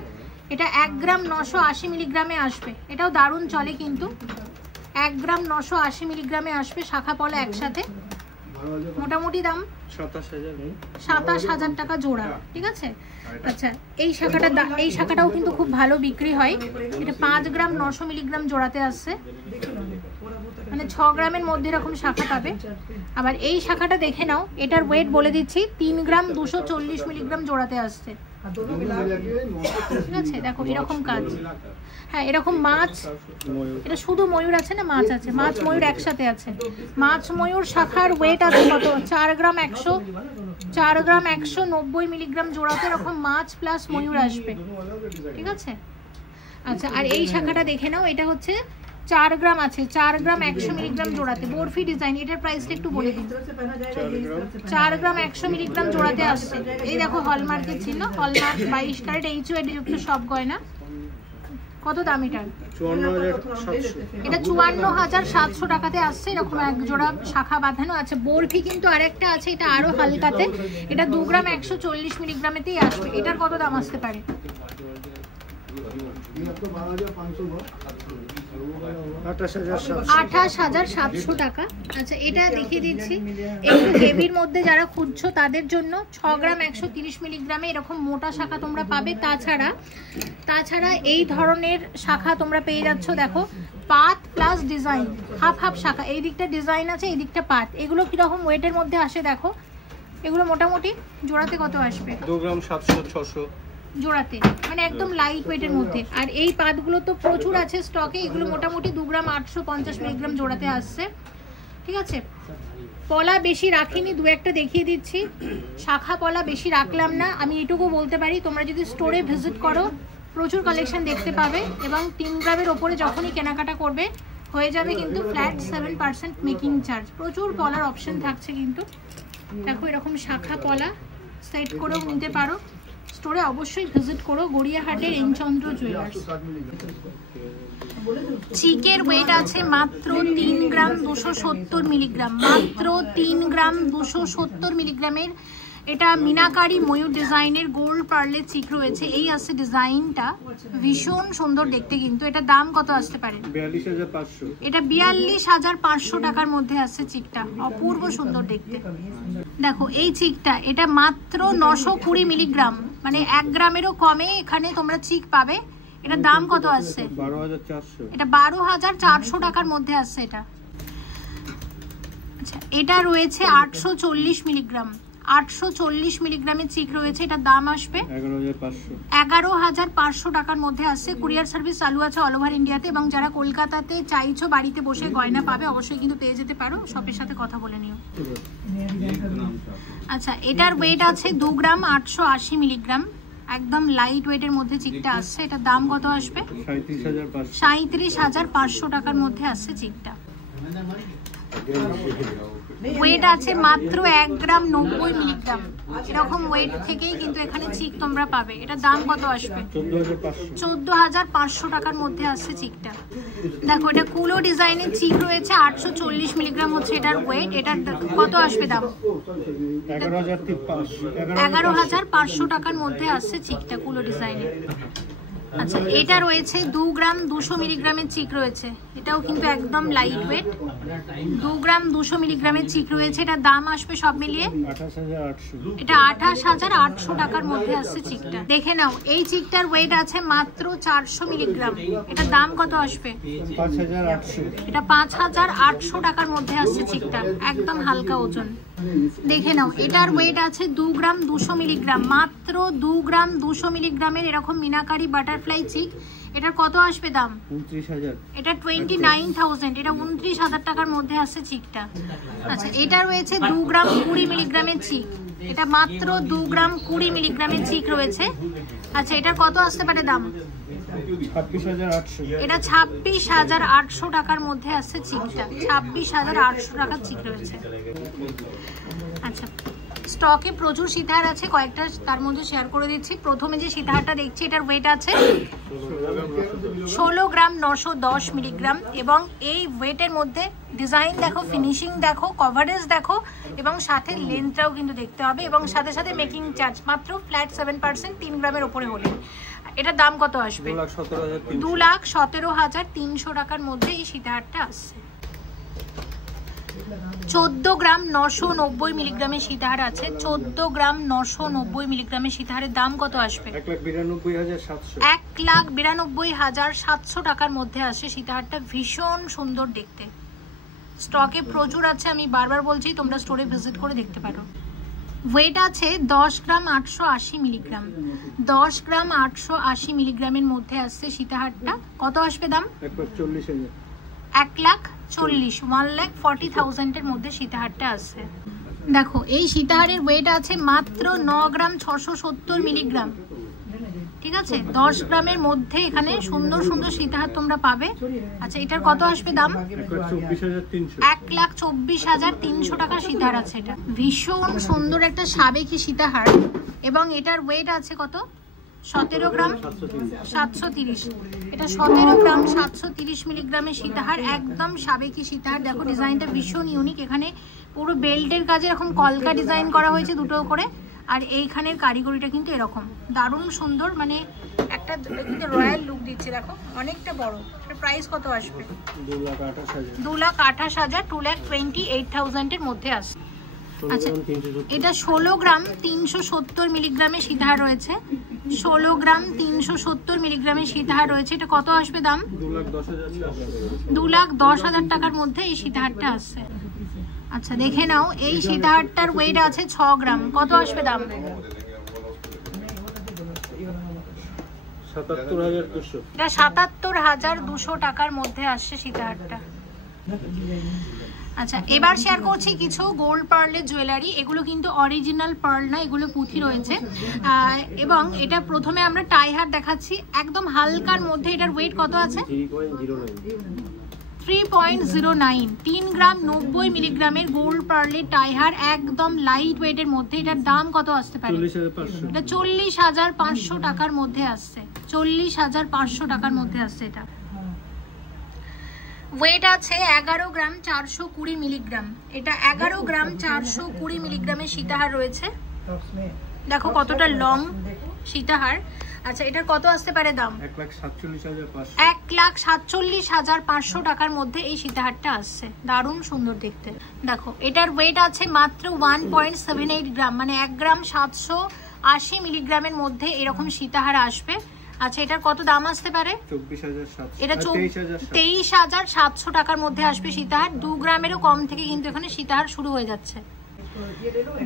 এটা 1 গ্রাম 980 মিলিগ্রামে আসবে। এটাও দারুণ চলে কিন্তু। 1 গ্রাম 980 মিলিগ্রামে আসবে শাখা পলা একসাথে। মোটামুটি দাম 27,000 টাকা জোড়া। ঠিক আছে। আচ্ছা, এই শাখাটাও কিন্তু খুব ভালো বিক্রি হয়। এটা 5 গ্রাম 900 মিলিগ্রাম জোড়াতে আসছে, মানে 6 গ্রামের মধ্যে এরকম শাখা পাবে। আবার এই শাখাটা দেখে নাও, এটার ওয়েট বলে দিচ্ছি, 3 গ্রাম 240 মিলিগ্রাম জোড়াতে আসছে। ঠিক আছে, দেখো এরকম কাজ। হ্যাঁ, এরকম মাছ, এটা শুধু ময়ূর আছে না, মাছ আছে, মাছ ময়ূর একসাথে আছে। মাছ ময়ূর শাখার ওয়েট আছে কত? 4 গ্রাম 190 মিলিগ্রাম জোড়াতে এরকম মাছ প্লাস ময়ূর আসবে। ঠিক আছে। আচ্ছা, আর এই শাখাটা দেখে নাও, এটা হচ্ছে 4 গ্রাম আছে, 4 গ্রাম 100 মিলিগ্রাম জোড়াতে, বরফি ডিজাইন। এটার প্রাইসটা একটু বলে দিন। 4 গ্রাম 100 মিলিগ্রাম জোড়াতে আসছে। এই দেখো, হলমার্কের ছিল, হলমার্ক 22 ক্যারেট HOD যুক্ত সব গয়না। কত দাম এটার? 54,700। এটা 54,700 টাকাতে আসছে এরকম এক জোড়া শাখা বাঁধানো আছে। বরফি কিন্তু আরেকটা আছে, এটা আরো হালকাতে, এটা 2 গ্রাম 140 মিলিগ্রামেতেই আসবে। এটার কত দাম আসতে পারে? 28,700 টাকা। আচ্ছা, এটা দেখিয়ে দিচ্ছি, একটু হেভির মধ্যে যারা খুঁজছো তাদের জন্য 6 গ্রাম 130 মিলিগ্রামে এরকম মোটা শাখা তোমরা পাবে। তাছাড়া এই ধরনের শাখা তোমরা পেয়ে যাচ্ছ। দেখো, পাত প্লাস ডিজাইন, হাফ হাফ শাখা, এই দিকটা ডিজাইন আছে, এই দিকটা পাত। এগুলো কিরকম ওয়েটের মধ্যে আসে দেখো? এগুলো মোটামুটি জোড়াতে কত আসবে? 2 গ্রাম 700-600 জোড়াতে, মানে একদম লাইট ওয়েটের মধ্যে। আর এই পাতগুলো তো প্রচুর আছে স্টকে, এগুলো মোটামুটি 2 গ্রাম 850 মিলিগ্রাম জোড়াতে আসছে। ঠিক আছে। পলা বেশি রাখিনি, দু একটা দেখিয়ে দিচ্ছি। শাখা পলা বেশি রাখলাম না, আমি এটুকু বলতে পারি, তোমরা যদি স্টোরে ভিজিট করো প্রচুর কালেকশন দেখতে পাবে এবং 3 গ্রামের ওপরে যখনই কেনাকাটা করবে হয়ে যাবে কিন্তু ফ্ল্যাট 7% মেকিং চার্জ। প্রচুর পলার অপশন থাকছে কিন্তু। দেখো, এরকম শাখা পলা সেট করেও নিতে পারো। স্টোরে অবশ্যই ভিজিট করো, গড়িয়াহাটের এনচন্দ্র জুয়েলার্স। চিকের ওয়েট আছে মাত্র 3 গ্রাম 270 মিলিগ্রাম, মাত্র 3 গ্রাম 270 মিলিগ্রামের এটা মিনাকারি ময়ূর ডিজাইনের গোল্ড পার্লের চিক রয়েছে। এই আছে ডিজাইনটা, ভীষণ সুন্দর দেখতে। কিন্তু এটা দাম কত আসতে পারে? 42,500। এটা 42,500 টাকার মধ্যে আসছে চিকটা, অপূর্ব সুন্দর দেখতে। দেখো এই চিকটা, এটা মাত্র 920 মিলিগ্রাম, মানে 1 গ্রামেরও কমে এখানে তোমরা চিক পাবে। এটা দাম কত আসছে? 12,400। এটা 12,400 টাকার মধ্যে আসছে এটা। আচ্ছা, এটা রয়েছে 840 মিলিগ্রাম, 840 মিলিগ্রামের চিক রয়েছে। এটার দাম আসবে 11,500 টাকার মধ্যে আসছে। কুরিয়ার সার্ভিস চালু আছে অল ওভার ইন্ডিয়াতে, এবং যারা কলকাতাতে চাইছো বাড়িতে বসে গয়না পাবে, অবশ্যই কিন্তু পেয়ে যেতে পারো। শপের সাথে কথা বলে নিও। আচ্ছা, এটার ওয়েট আছে 2 গ্রাম 880 মিলিগ্রাম, একদম লাইট ওয়েটের মধ্যে চিকটা আসছে। এটার দাম কত আসবে? 37,500 টাকার মধ্যে আসছে চিকটা। ওয়েট আছে মাত্র 1 গ্রাম 90 মিলিগ্রাম, এরকম ওয়েট থেকেই কিন্তু এখানে চিক তোমরা পাবে। এটা দাম কত আসবে? 14,500 টাকার মধ্যে আসছে চিকটা। দেখো এটা কুলো ডিজাইনের চিক রয়েছে, 840 মিলিগ্রাম হচ্ছে এটার ওয়েট। এটার কত আসবে দাম? 11,500 টাকার মধ্যে আসছে চিকটা, কুলো ডিজাইনের। আচ্ছা, এটা রয়েছে 2 গ্রাম 200 মিলিগ্রামের চিক রয়েছে। এটাও কিন্তু একদম লাইট ওয়েট, 2 গ্রাম 200 মিলিগ্রামের চিক রয়েছে। এটার দাম আসবে সব মিলিয়ে 28,800। এটা 28,800 টাকার মধ্যে আসছে চিকটা। দেখে নাও, এই চিকটার ওয়েট আছে মাত্র 400 মিলিগ্রাম। এটার দাম কত আসবে? 5,800। এটা 5,800 টাকার মধ্যে আসছে চিকটা, একদম হালকা ওজন। দেখে নাও, এটার ওয়েট আছে 2 গ্রাম 200 মিলিগ্রাম, মাত্র 2 গ্রাম 200 মিলিগ্রামের এরকম মিনাকারি বাটারফ্লাই চিক। এটার কত আসবে দাম? 29,000। এটা 29,000, এটা 29,000 টাকার মধ্যে আসছে চিকটা। আচ্ছা, এটা রয়েছে 2 গ্রাম 20 মিলিগ্রামের চিক। এটা মাত্র 2 গ্রাম 20 মিলিগ্রামের চিক রয়েছে। আচ্ছা, এটার কত আসতে পারে দাম? 26,800। এটা 26,800 টাকার মধ্যে আসছে চিকটা, 26,800 টাকার চিক রয়েছে। আচ্ছা, স্টকে প্রচুর সীতাহার আছে, কয়েকটা তার মধ্যে শেয়ার করে দিচ্ছি। প্রথমে যে সীতাহারটা দেখছি, এটার ওয়েট আছে 16 গ্রাম 910 মিলিগ্রাম, এবং এই ওয়েটের মধ্যে ডিজাইন দেখো, ফিনিশিং দেখো, কভারেজ দেখো, এবং সাথে লেন্থটাও কিন্তু দেখতে হবে, এবং সাথে সাথে মেকিং চার্জ মাত্র ফ্ল্যাট 7%, 3 গ্রামের ওপরে হলে। এটার দাম কত আসবে? 2,17,300 টাকার মধ্যে এই সীতাহারটা আসছে। 14 গ্রাম 990 মিলিগ্রামের সীতাহার আছে। 14 গ্রাম 990 মিলিগ্রামের সীতাহারের দাম কত আসবে? 1,92,700। 1,92,700 টাকার মধ্যে আসে সীতাহারটা, ভীষণ সুন্দর দেখতে। স্টকে প্রচুর আছে, আমি বারবার বলছি, তোমরা স্টোরে ভিজিট করে দেখতে পারো। ওয়েট আছে 10 গ্রাম 880 মিলিগ্রাম, 10 গ্রাম 880 মিলিগ্রামের মধ্যে আসছে সীতাহারটা। কত আসবে দাম? 1,40,000। 1,40,000 এর মধ্যে সীতাহারটা আছে। দেখো, এই সীতাহারের ওয়েট আছে মাত্র 9 গ্রাম 670 মিলিগ্রাম। ঠিক আছে, 10 গ্রামের মধ্যে এখানে সুন্দর সুন্দর সীতাহার তোমরা পাবে। আচ্ছা, এটার কত আসবে দাম? 1,24,300 টাকা সীতাহার আছে। এটা ভীষণ সুন্দর একটা সাবেকি সীতাহার, এবং এটার ওয়েট আছে কত? 17 গ্রাম 730। এটা 17 গ্রাম 730 মিলিগ্রামের সীতাহার, একদম সাবেকি সীতাহার। দেখো ডিজাইনটা ভীষণ ইউনিক, এখানে পুরো বেল্টের কাজে এরকম কলকা ডিজাইন করা হয়েছে দুটো করে, আর এইখানের কারিগরিটা কিন্তু এরকম দারুণ সুন্দর, মানে একটা কিন্তু রয়্যাল লুক দিচ্ছে। দেখো অনেকটা বড়। এর প্রাইস কত আসবে? 2,28,000, 2,28,000 এর মধ্যে আসে। আচ্ছা, এটা 16 গ্রাম 370 মিলিগ্রামের সীতাহার রয়েছে। 16 গ্রাম 370 মিলিগ্রামের সীতাহার রয়েছে। এটা কত আসবে দাম? 2,10,000 টাকার মধ্যে এই সীতাহারটা আসছে। আচ্ছা, দেখে নাও, এই সীতাহারটার ওয়েট আছে 6 গ্রাম। কত আসবে দাম? 77,200। এটা 77,200 টাকার মধ্যে আসছে সীতাহারটা। আচ্ছা, এবার শেয়ার করছি কিছু গোল্ড পার্লের জুয়েলারি। এগুলো কিন্তু অরিজিনাল পার্ল না, এগুলো পুঁথি রয়েছে। এবং এটা প্রথমে আমরা টাইহার দেখাচ্ছি, একদম হালকার মধ্যে। এটার ওয়েট কত আছে? 3.09, 3 গ্রাম 90 মিলিগ্রামের গোল্ড পার্লের টাইহার, একদম লাইট ওয়েটের মধ্যে। এটার দাম কত আসতে পারে? এটা 40,500 টাকার মধ্যে আসছে। 40,500 টাকার মধ্যে আসছে। এটা ওয়েট আছে 11 গ্রাম 420 মিলিগ্রাম। এটা 11 গ্রাম 420 মিলিগ্রামের সীতাহার রয়েছে। দেখো কতটা লং সীতাহার। আচ্ছা এটার কত আসতে পারে দাম? 1,47,500 টাকার মধ্যে এই সীতাহারটা আসছে। দারুণ সুন্দর দেখতে। দেখো এটার ওয়েট আছে মাত্র 1.78 গ্রাম, মানে 1 গ্রাম 780 মিলিগ্রামের মধ্যে এরকম সীতাহার আসবে। আচ্ছা এটার কত দাম আসতে পারে? 24,700। এটা 23,700 টাকার মধ্যে আসবে সীতাহার। 2 গ্রামেরও কম থেকে কিন্তু এখানে সীতাহার শুরু হয়ে যাচ্ছে।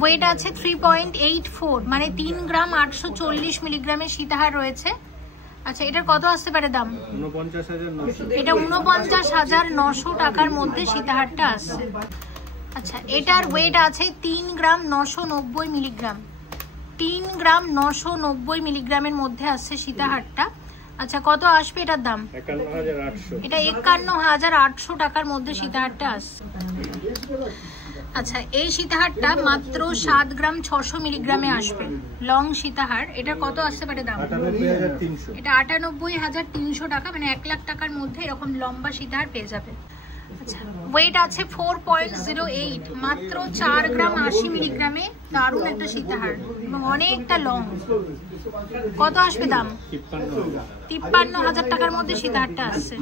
ওয়েট আছে 3.84, মানে 3 গ্রাম 840 মিলিগ্রামের সীতাহার রয়েছে। আচ্ছা এটার কত আসতে পারে দাম? 49,900। এটা 49,900 টাকার মধ্যে সীতাহারটা আসছে। আচ্ছা এটার ওয়েট আছে 3 গ্রাম 990 মিলিগ্রাম। 3 গ্রাম 990 মিলিগ্রামের মধ্যে আসছে সীতাহারটা। আচ্ছা কত আসবে এটার দাম? 51,800। এটা 51,800 টাকার মধ্যে সীতাহারটা আসছে। আচ্ছা এই সীতাহারটা মাত্র 7 গ্রাম 600 মিলিগ্রামে আসবে, লং সীতাহার। এটা কত আসতে পারে দাম? 98,300। এটা 98,300 টাকা, মানে 1 লাখ টাকার মধ্যে এরকম লম্বা সীতাহার পেয়ে যাবে। আচ্ছা ওয়েট আছে 4.08, মাত্র 4 গ্রাম 80 মিলিগ্রামে দারুণ একটা সীতাহার এবং অনেকটা লং। কত আসবে দাম? 53,000 টাকার মধ্যে সীতাহারটা আসছে।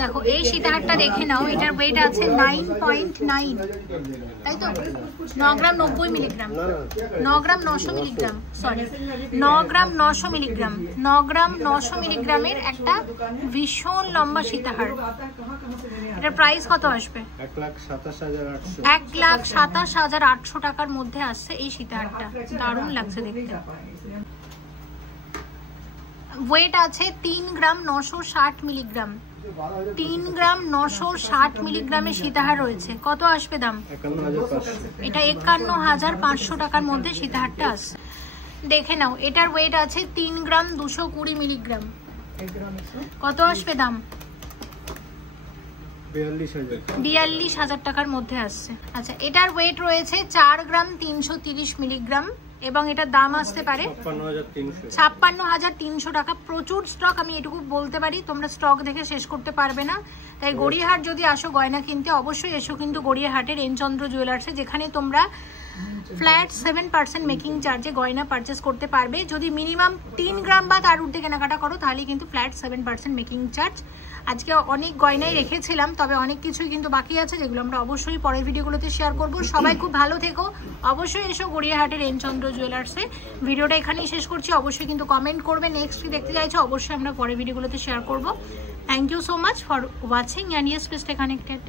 দেখো এই সীতাহারটা দেখে নাও, এটার ওয়েট আছে 9.9, তাই তো? 9 গ্রাম 90 মিলিগ্রাম, 9 গ্রাম 900 মিলিগ্রাম, সরি 9 গ্রাম 900 মিলিগ্রাম, 9 গ্রাম 900 মিলিগ্রামের একটা ভীষণ লম্বা সীতাহার। এটার প্রাইস কত আসবে? 1,27,800। 1,27,800 টাকার মধ্যে আসছে এই সীতাহারটা। দারুণ লাগছে দেখতে। ওয়েট আছে 3 গ্রাম 960 মিলিগ্রাম। 3 গ্রাম 960 মিলিগ্রামের সীতাহার রয়েছে। কত আসবে দাম? 51,500। এটা 51,500 টাকার মধ্যে সীতাহারটা আসছে। দেখে নাও এটার ওয়েট আছে 3 গ্রাম 220 মিলিগ্রাম। কত আসবে দাম? 42,000 টাকার মধ্যে আসছে। আচ্ছা এটার ওয়েট রয়েছে 4 গ্রাম 330 মিলিগ্রাম এবং এটার দাম আসতে পারে 56,300 টাকা। প্রচুর স্টক, আমি এটুকু বলতে পারি, তোমরা স্টক দেখে শেষ করতে পারবে না। তাই গড়িয়াহাট যদি আসো গয়না কিনতে, অবশ্যই এসো কিন্তু গড়িয়াহাটের এনচন্দ্র জুয়েলার্সে, যেখানে তোমরা ফ্ল্যাট 7% মেকিং চার্জে গয়না পারচেস করতে পারবে। যদি মিনিমাম 3 গ্রাম বা তার ঊর্ধ্বে কেনাকাটা করো তাহলে কিন্তু ফ্ল্যাট 7% মেকিং চার্জ। আজকে অনেক গয়নাই রেখেছিলাম, তবে অনেক কিছুই কিন্তু বাকি আছে, যেগুলো আমরা অবশ্যই পরের ভিডিওগুলোতে শেয়ার করব। সবাই খুব ভালো থেকো, অবশ্যই এসো গড়িয়াহাটের এনচন্দ্র জুয়েলার্সে। ভিডিওটা এখানেই শেষ করছি। অবশ্যই কিন্তু কমেন্ট করবে নেক্সট কি দেখতে চাইছো, অবশ্যই আমরা পরের ভিডিওগুলোতে শেয়ার করব। Thank you so much for watching and yes please stay connected.